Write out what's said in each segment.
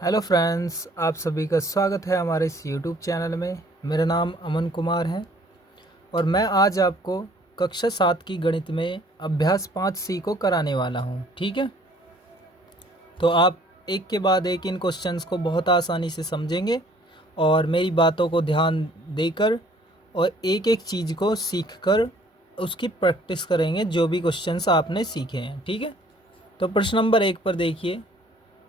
Hello friends, आप सभी का स्वागत है हमारे इस यूट्यूब चैनल में। मेरा नाम अमन कुमार है और मैं आज आपको कक्षा 7 की गणित में अभ्यास 5C को कराने वाला हूं। ठीक है, तो आप एक के बाद एक इन क्वेश्चंस को बहुत आसानी से समझेंगे और मेरी बातों को ध्यान देकर और एक एक चीज़ को सीखकर उसकी प्रैक्टिस करेंगे, जो भी क्वेश्चंस आपने सीखे हैं। ठीक है, तो प्रश्न नंबर 1 पर देखिए,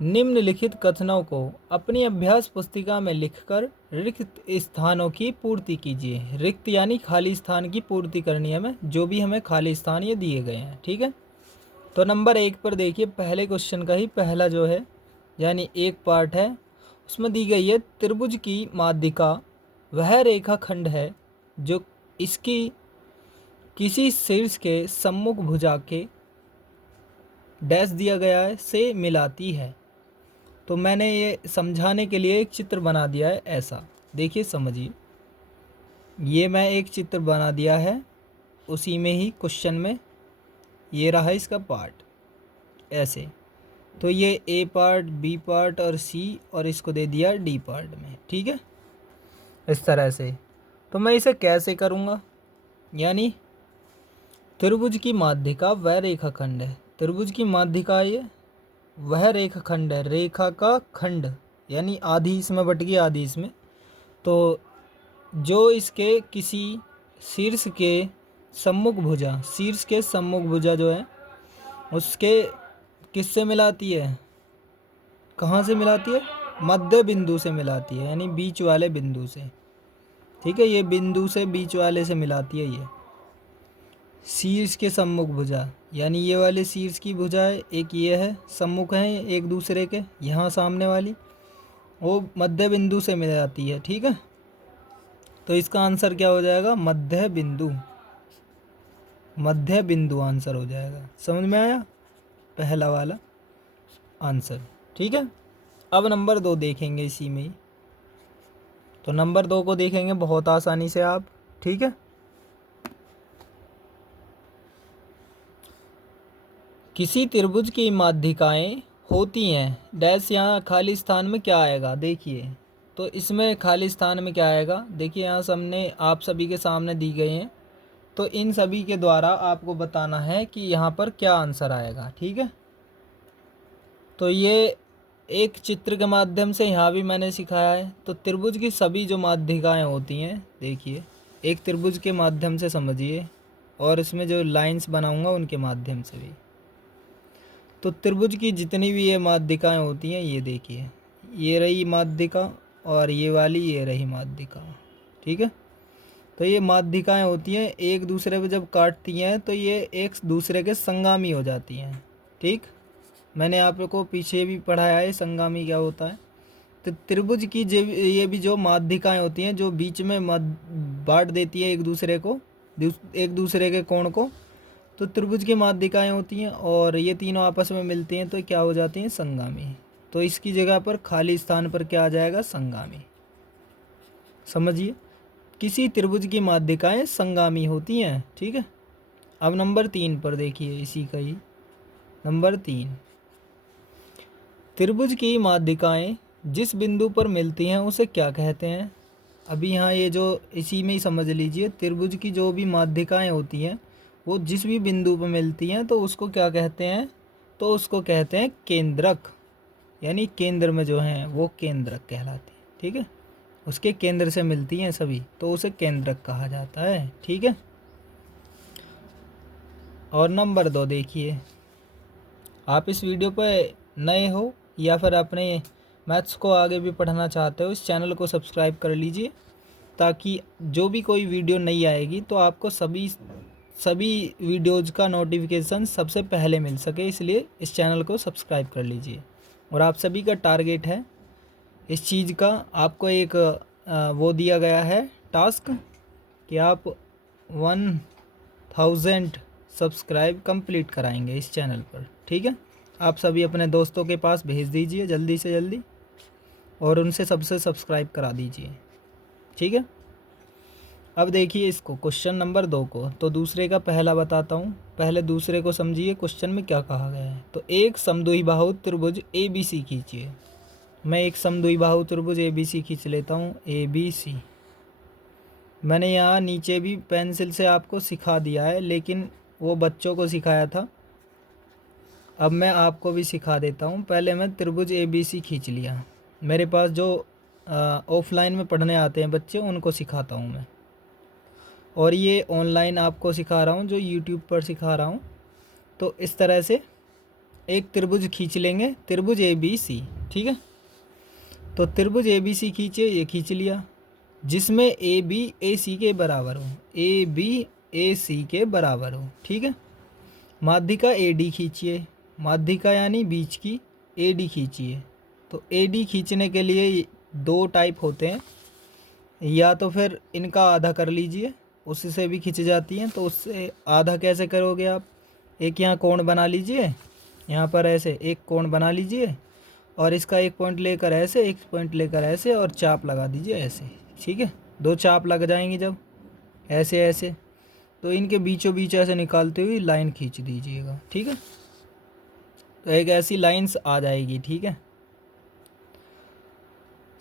निम्नलिखित कथनों को अपनी अभ्यास पुस्तिका में लिखकर रिक्त स्थानों की पूर्ति कीजिए। रिक्त यानी खाली स्थान की पूर्ति करनी है हमें, जो भी हमें खाली स्थान ये दिए गए हैं। ठीक है, तो नंबर 1 पर देखिए, पहले क्वेश्चन का ही पहला जो है यानी एक पार्ट है, उसमें दी गई है त्रिभुज की माध्यिका वह रेखाखंड है जो इसकी किसी शीर्ष के सम्मुख भुजा के डैश दिया गया है से मिलाती है। तो मैंने ये समझाने के लिए एक चित्र बना दिया है, ऐसा देखिए, समझिए। ये मैं एक चित्र बना दिया है, उसी में ही क्वेश्चन में ये रहा इसका पार्ट, ऐसे। तो ये ए पार्ट, बी पार्ट और सी, और इसको दे दिया डी पार्ट में। ठीक है, इस तरह से। तो मैं इसे कैसे करूँगा, यानी त्रिभुज की माध्यिका वह रेखाखंड है। त्रिभुज की माध्यिका ये वह रेखाखंड है, रेखा का खंड यानी आधी इसमें बट गई आधी इसमें, तो जो इसके किसी शीर्ष के सम्मुख भुजा, शीर्ष के सम्मुख भुजा जो है उसके किससे मिलाती है, कहाँ से मिलाती है, मध्य बिंदु से मिलाती है, यानी बीच वाले बिंदु से। ठीक है, ये बिंदु से बीच वाले से मिलाती है। ये शीर्ष के सम्मुख भुजा यानी ये वाले शीर्ष की भुजा है, एक ये है, सम्मुख है एक दूसरे के, यहाँ सामने वाली वो मध्य बिंदु से मिलाती है। ठीक है, तो इसका आंसर क्या हो जाएगा, मध्य बिंदु। मध्य बिंदु आंसर हो जाएगा। समझ में आया पहला वाला आंसर। ठीक है, अब नंबर 2 देखेंगे इसी में ही। तो नंबर 2 को देखेंगे बहुत आसानी से आप। ठीक है, किसी त्रिभुज की माध्यिकाएं होती हैं डैश, यहाँ खाली स्थान में क्या आएगा देखिए। तो इसमें खाली स्थान में क्या आएगा देखिए, यहाँ सामने आप सभी के सामने दी गई हैं, तो इन सभी के द्वारा आपको बताना है कि यहाँ पर क्या आंसर आएगा। ठीक है, तो ये एक चित्र के माध्यम से यहाँ भी मैंने सिखाया है। तो त्रिभुज की सभी जो माध्यिकाएं होती हैं, देखिए एक त्रिभुज के माध्यम से समझिए, और इसमें जो लाइंस बनाऊंगा उनके माध्यम से भी। तो त्रिभुज की जितनी भी ये माध्यिकाएं होती हैं, ये देखिए, ये रही माध्यिका और ये वाली ये रही माध्यिका। ठीक है, तो ये माध्यिकाएं होती हैं, एक दूसरे पे जब काटती हैं तो ये एक दूसरे के संगामी हो जाती हैं। ठीक, मैंने आपको पीछे भी पढ़ाया है संगामी क्या होता है। तो त्रिभुज की ये भी जो माध्यिकाएं होती हैं, जो बीच में बांट देती है एक दूसरे को, एक दूसरे के कोण को, तो त्रिभुज की माध्यिकाएं होती हैं, और ये तीनों आपस में मिलती हैं तो क्या हो जाती हैं, संगामी। तो इसकी जगह पर खाली स्थान पर क्या आ जाएगा, संगामी। समझिए, किसी त्रिभुज की माध्यिकाएं संगामी होती हैं। ठीक है, अब नंबर 3 पर देखिए, इसी का ही नंबर 3, त्रिभुज की माध्यिकाएं जिस बिंदु पर मिलती हैं उसे क्या कहते हैं। अभी यहाँ ये जो इसी में ही समझ लीजिए, त्रिभुज की जो भी माध्यिकाएं होती हैं वो जिस भी बिंदु पर मिलती हैं तो उसको क्या कहते हैं, तो उसको कहते हैं केंद्रक, यानी केंद्र में जो हैं वो केंद्रक कहलाती है। ठीक है, उसके केंद्र से मिलती हैं सभी, तो उसे केंद्रक कहा जाता है। ठीक है, और नंबर 2 देखिए, आप इस वीडियो पर नए हो या फिर अपने मैथ्स को आगे भी पढ़ना चाहते हो, इस चैनल को सब्सक्राइब कर लीजिए, ताकि जो भी कोई वीडियो नई आएगी तो आपको सभी वीडियोज़ का नोटिफिकेशन सबसे पहले मिल सके, इसलिए इस चैनल को सब्सक्राइब कर लीजिए। और आप सभी का टारगेट है इस चीज़ का, आपको एक वो दिया गया है टास्क कि आप 1000 सब्सक्राइब कंप्लीट कराएंगे इस चैनल पर। ठीक है, आप सभी अपने दोस्तों के पास भेज दीजिए जल्दी से जल्दी, और उनसे सबसे सब्सक्राइब करा दीजिए। ठीक है, अब देखिए इसको, क्वेश्चन नंबर 2 को। तो दूसरे का पहला बताता हूँ, पहले दूसरे को समझिए क्वेश्चन में क्या कहा गया है। तो एक समद्विबाहु त्रिभुज ABC खींचिए। मैं एक समद्विबाहु त्रिभुज ABC खींच लेता हूँ, ABC। मैंने यहाँ नीचे भी पेंसिल से आपको सिखा दिया है, लेकिन वो बच्चों को सिखाया था, अब मैं आपको भी सिखा देता हूँ। पहले मैं त्रिभुज ABC खींच लिया। मेरे पास जो ऑफलाइन में पढ़ने आते हैं बच्चे, उनको सिखाता हूँ मैं, और ये ऑनलाइन आपको सिखा रहा हूँ जो यूट्यूब पर सिखा रहा हूँ। तो इस तरह से एक त्रिभुज खींच लेंगे, त्रिभुज ABC, ठीक है। तो त्रिभुज ABC खींचे, ये खींच लिया, जिसमें AB AC के बराबर हो, AB AC के बराबर हो, ठीक है। माध्यिका AD खींचिए, माध्यिका यानी बीच की AD खींचिए। तो AD खींचने के लिए दो टाइप होते हैं, या तो फिर इनका आधा कर लीजिए, उससे भी खिंच जाती हैं। तो उससे आधा कैसे करोगे आप, एक यहाँ कोण बना लीजिए, यहाँ पर ऐसे एक कोण बना लीजिए, और इसका एक पॉइंट लेकर ऐसे, एक पॉइंट लेकर ऐसे, और चाप लगा दीजिए ऐसे, ठीक है। दो चाप लग जाएंगी जब ऐसे ऐसे, तो इनके बीचों बीच ऐसे निकालते हुए लाइन खींच दीजिएगा, ठीक है। तो एक ऐसी लाइंस आ जाएगी, ठीक है।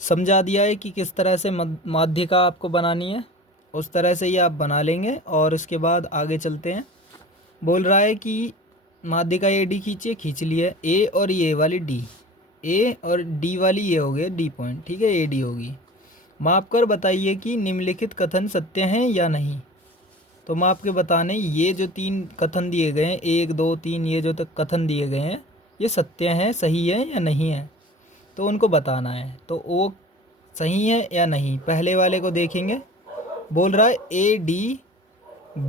समझा दिया है कि किस तरह से माध्यिका आपको बनानी है, उस तरह से ये आप बना लेंगे। और इसके बाद आगे चलते हैं। बोल रहा है कि माध्यिका AD खींचिए, खींच लिए, A और ये वाली D, A और D वाली ये हो गए D पॉइंट, ठीक है, AD होगी। माप कर बताइए कि निम्नलिखित कथन सत्य हैं या नहीं। तो माप के बताने, ये जो तीन कथन दिए गए हैं, 1 2 3, ये जो तक कथन दिए गए हैं, ये सत्य हैं, सही है या नहीं है, तो उनको बताना है। तो वो सही है या नहीं, पहले वाले को देखेंगे। बोल रहा है AD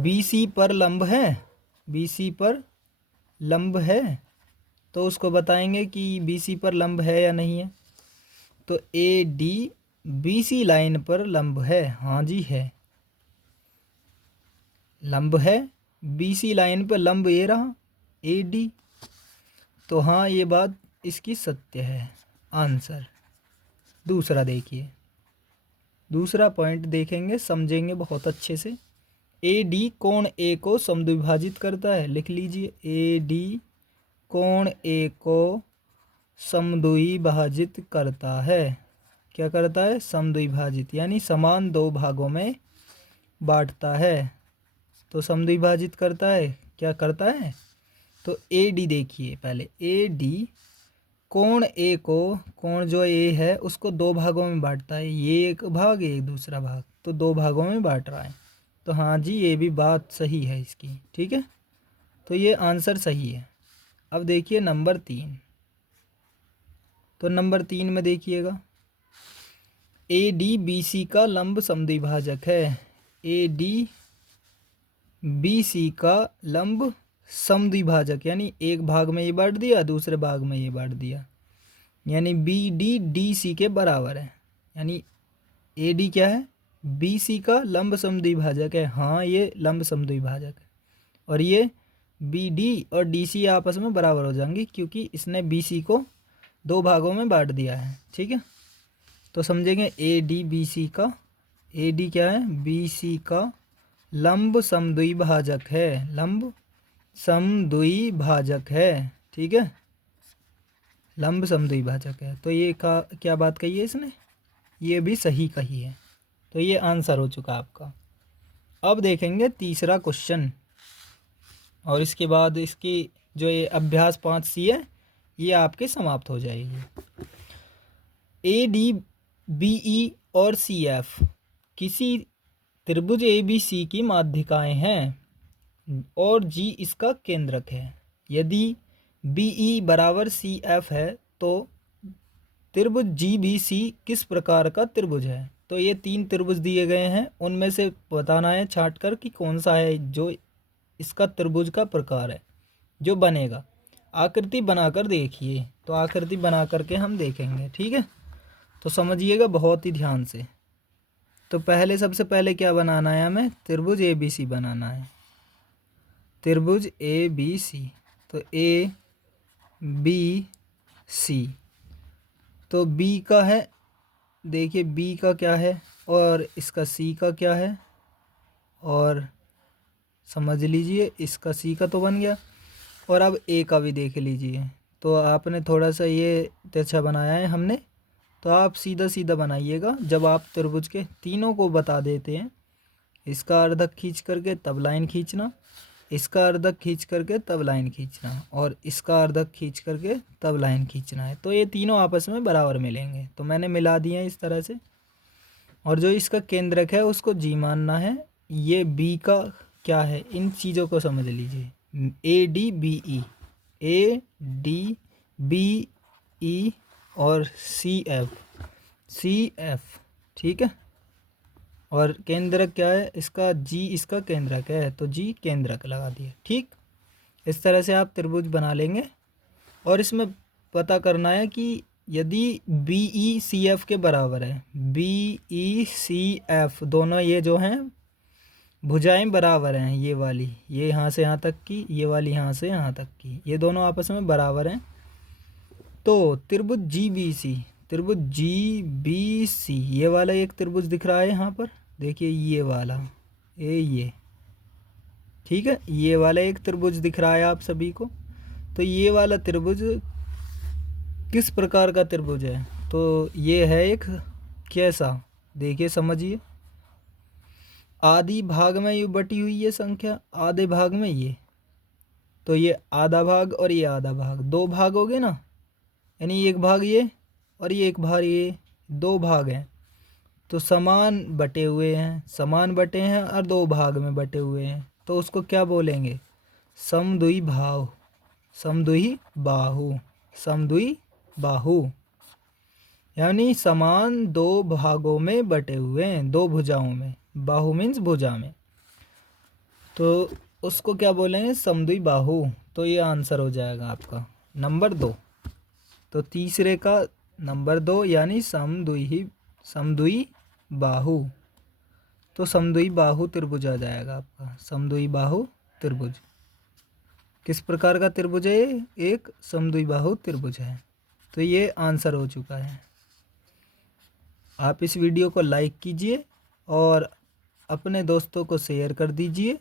BC पर लंब है, BC पर लंब है, तो उसको बताएंगे कि BC पर लंब है या नहीं है। तो AD BC लाइन पर लंब है, हाँ जी है, लंब है। BC लाइन पर लंब ये रहा AD, तो हाँ ये बात इसकी सत्य है, आंसर। दूसरा देखिए, दूसरा पॉइंट देखेंगे, समझेंगे बहुत अच्छे से। AD कोण A को समद्विभाजित करता है, लिख लीजिए, AD कोण A को समद्विभाजित करता है। क्या करता है, समद्विभाजित, यानी समान दो भागों में बांटता है। तो समद्विभाजित करता है, क्या करता है। तो AD देखिए, पहले AD कोण A को, कोण जो A है उसको दो भागों में बांटता है, ये एक भाग, ये दूसरा भाग, तो दो भागों में बांट रहा है। तो हाँ जी, ये भी बात सही है इसकी, ठीक है। तो ये आंसर सही है। अब देखिए नंबर 3। तो नंबर 3 में देखिएगा, AD BC का लंब समद्विभाजक है, AD BC का लंब समद्विभाजक, यानी एक भाग में ये बांट दिया, दूसरे भाग में ये बांट दिया, यानी BD DC के बराबर है। यानी AD क्या है, BC का लंब समद्विभाजक है, हाँ ये लंब समद्विभाजक है। और ये BD और DC आपस में बराबर हो जाएंगी, क्योंकि इसने BC को दो भागों में बांट दिया है, ठीक है। तो समझेंगे AD BC का, AD क्या है, BC का लंब समद्विभाजक है, लंब समद्विभाजक है, ठीक है, लंब समद्विभाजक है। तो ये क्या बात कही है इसने, ये भी सही कही है। तो ये आंसर हो चुका आपका। अब देखेंगे तीसरा क्वेश्चन, और इसके बाद इसकी जो ये अभ्यास 5C है, ये आपके समाप्त हो जाएगी। AD BE और CF किसी त्रिभुज ABC की माध्यिकाएं हैं और G इसका केंद्रक है। यदि BE बराबर CF है तो त्रिभुज GBC किस प्रकार का त्रिभुज है। तो ये तीन त्रिभुज दिए गए हैं, उनमें से बताना है छांट कर कि कौन सा है जो इसका त्रिभुज का प्रकार है जो बनेगा। आकृति बनाकर देखिए, तो आकृति बना करके हम देखेंगे, ठीक है। तो समझिएगा बहुत ही ध्यान से। तो पहले सबसे पहले क्या बनाना है, हमें त्रिभुज ABC बनाना है, त्रिभुज ABC। तो ABC, तो B का है, देखिए B का क्या है और इसका C का क्या है, और समझ लीजिए इसका C का तो बन गया। और अब A का भी देख लीजिए। तो आपने थोड़ा सा ये तिरछा बनाया है हमने, तो आप सीधा सीधा बनाइएगा। जब आप त्रिभुज के तीनों को बता देते हैं, इसका अर्धक खींच करके तब लाइन खींचना, इसका अर्धक खींच करके तब लाइन खींचना, और इसका अर्धक खींच करके तब लाइन खींचना है, तो ये तीनों आपस में बराबर मिलेंगे। तो मैंने मिला दिए हैं इस तरह से। और जो इसका केंद्रक है उसको जी मानना है। ये बी का क्या है, इन चीज़ों को समझ लीजिए। A D B E, A D B E और सी एफ, ठीक है। और केंद्रक क्या है इसका, जी इसका केंद्रक है, तो जी केंद्रक लगा दिया, ठीक। इस तरह से आप त्रिभुज बना लेंगे। और इसमें पता करना है कि यदि बी ई सी एफ के बराबर है, बी ई सी एफ दोनों ये जो हैं भुजाएं बराबर हैं, ये वाली, ये यहाँ से यहाँ तक की, ये वाली यहाँ से यहाँ तक की, ये दोनों आपस में बराबर हैं, तो त्रिभुज जी बी सी, त्रिभुज जी बी सी, ये वाला एक त्रिभुज दिख रहा है यहाँ पर, देखिए ये वाला, ये ठीक है, ये वाला एक त्रिभुज दिख रहा है आप सभी को। तो ये वाला त्रिभुज किस प्रकार का त्रिभुज है, तो ये है एक कैसा, देखिए समझिए। आधी भाग में ये बटी हुई है संख्या, आधे भाग में ये, तो ये आधा भाग और ये आधा भाग, दो भाग हो गए ना, यानी एक भाग ये और ये एक भाग ये, दो भाग हैं, तो समान बटे हुए हैं, समान बटे हैं और दो भाग में बटे हुए हैं, तो उसको क्या बोलेंगे, समद्वि भाव, समद्वि बाहु, समद्वि बाहु, यानी समान दो भागों में बटे हुए हैं, दो भुजाओं में, बाहु मीन्स भुजा में, तो उसको क्या बोलेंगे, समद्वि बाहु। तो ये आंसर हो जाएगा आपका नंबर 2। तो तीसरे का नंबर 2 यानी समद्वि बाहु, तो समद्वि बाहु त्रिभुज आ जाएगा आपका, समद्वि बाहु त्रिभुज। किस प्रकार का त्रिभुज है, एक समद्वि बाहु त्रिभुज है। तो ये आंसर हो चुका है। आप इस वीडियो को लाइक कीजिए और अपने दोस्तों को शेयर कर दीजिए,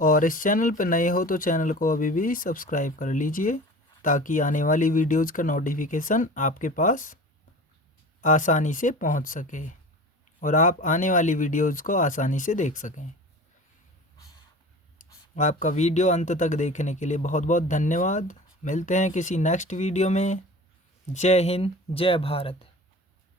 और इस चैनल पर नए हो तो चैनल को अभी भी सब्सक्राइब कर लीजिए, ताकि आने वाली वीडियोज़ का नोटिफिकेशन आपके पास आसानी से पहुंच सके और आप आने वाली वीडियोज़ को आसानी से देख सकें। आपका वीडियो अंत तक देखने के लिए बहुत बहुत धन्यवाद। मिलते हैं किसी नेक्स्ट वीडियो में। जय हिंद, जय भारत।